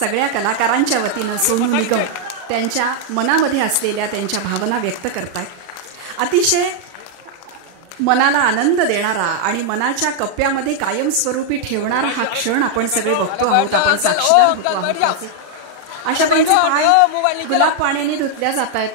सगळ्या कलाकारांच्या वतीनं सोनू निगम त्यांच्या मनामध्ये असलेल्या त्यांच्या भावना व्यक्त करतायत. अतिशय मनाला आनंद देणारा आणि मनाच्या कप्प्यामध्ये कायमस्वरूपी ठेवणारा हा क्षण आपण सगळे बघतो आहोत, आपण साक्षीदार होतो आहोत. अशा त्यांचे पाय गुलाब पाण्याने धुतल्या जात आहेत.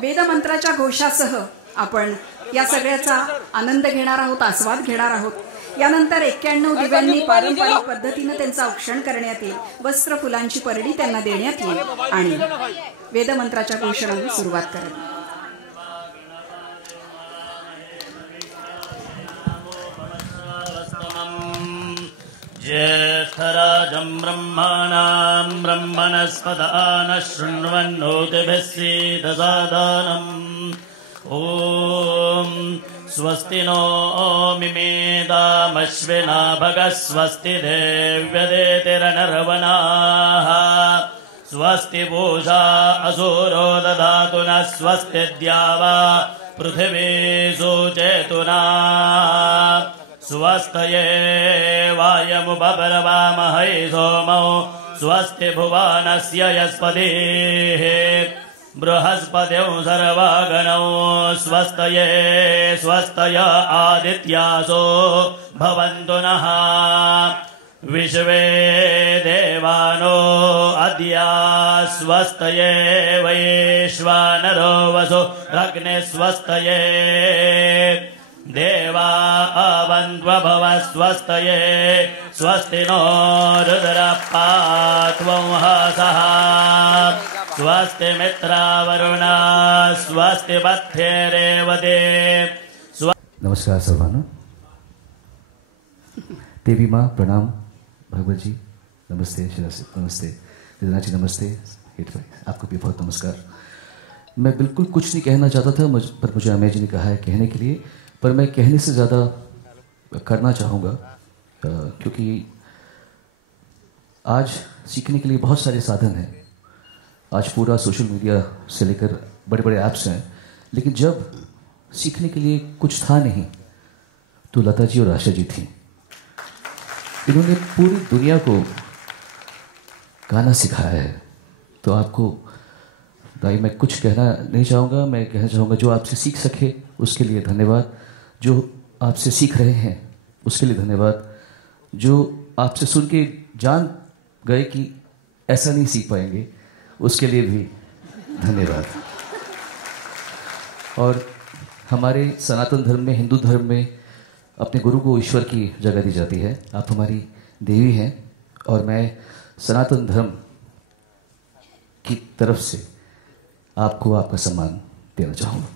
वेदमंत्राच्या घोषासह आपण या सगळ्याचा आनंद घेणार आहोत, आस्वाद घेणार आहोत. यानंतर 91 दिव्यांनी पारंपरिक पद्धतीने त्यांचं औक्षण करण्यात येईल. वस्त्र फुलांची परडी त्यांना देण्यात येईल आणि वेदमंत्राच्या घोषणाला सुरुवात करेल. ज्येष्ठराजं ब्रह्मणां ब्रह्मणस्पदान शृण्वन्नोतिभिः सीदसादनम्. ॐ स्वस्ति नो मिमेदामश्विना भगः स्वस्ति देव्यदेतिरनर्वणाः स्वस्ति पूषा असुरो ददातु नः स्वस्ति द्यावा पृथिवी सुचेतुना स्वस्तये वायमुपपर्वामहै सोमौ स्वस्ति भुवनस्य यस्पतिः बृहस्पतिं सर्वगणौ स्वस्तये स्वस्तय आदित्यासो भवन्तु नः विश्वे देवानो अद्य स्वस्तये वैश्वानरो वसु अग्ने स्वस्तये देवा अवन्त्वभव स्वस्तये स्वस्ति नो रुद्रपात्वं हसः स्वस्ति मित्रावरुणा स्वस्ति बद्धेरेवते. नमस्कार सर्वांना. देवी माँ प्रणाम. भगवत जी नमस्ते. नमस्ते जी नमस्ते. आपको भी बहुत नमस्कार. मैं बिल्कुल कुछ नहीं कहना चाहता था, पर मुझे अमेय जी ने कहा है कहने के लिए, पर मैं कहने से ज़्यादा करना चाहूँगा क्योंकि आज सीखने के लिए बहुत सारे साधन हैं. आज पूरा सोशल मीडिया से लेकर बड़े बड़े ऐप्स हैं, लेकिन जब सीखने के लिए कुछ था नहीं तो लता जी और आशा जी थी. इन्होंने पूरी दुनिया को गाना सिखाया है. तो आपको भाई मैं कुछ कहना नहीं चाहूँगा, मैं कहना चाहूँगा जो आपसे सीख सके उसके लिए धन्यवाद, जो आपसे सीख रहे हैं उसके लिए धन्यवाद, जो आपसे सुन के जान गए कि ऐसा नहीं सीख पाएंगे उसके लिए भी धन्यवाद. और हमारे सनातन धर्म में, हिंदू धर्म में अपने गुरु को ईश्वर की जगह दी जाती है. आप हमारी देवी हैं और मैं सनातन धर्म की तरफ से आपको आपका सम्मान देना चाहूँगा.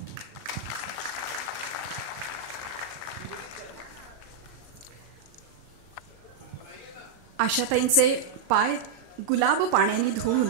आशाताईंचे पाय गुलाब पाण्याने धुवून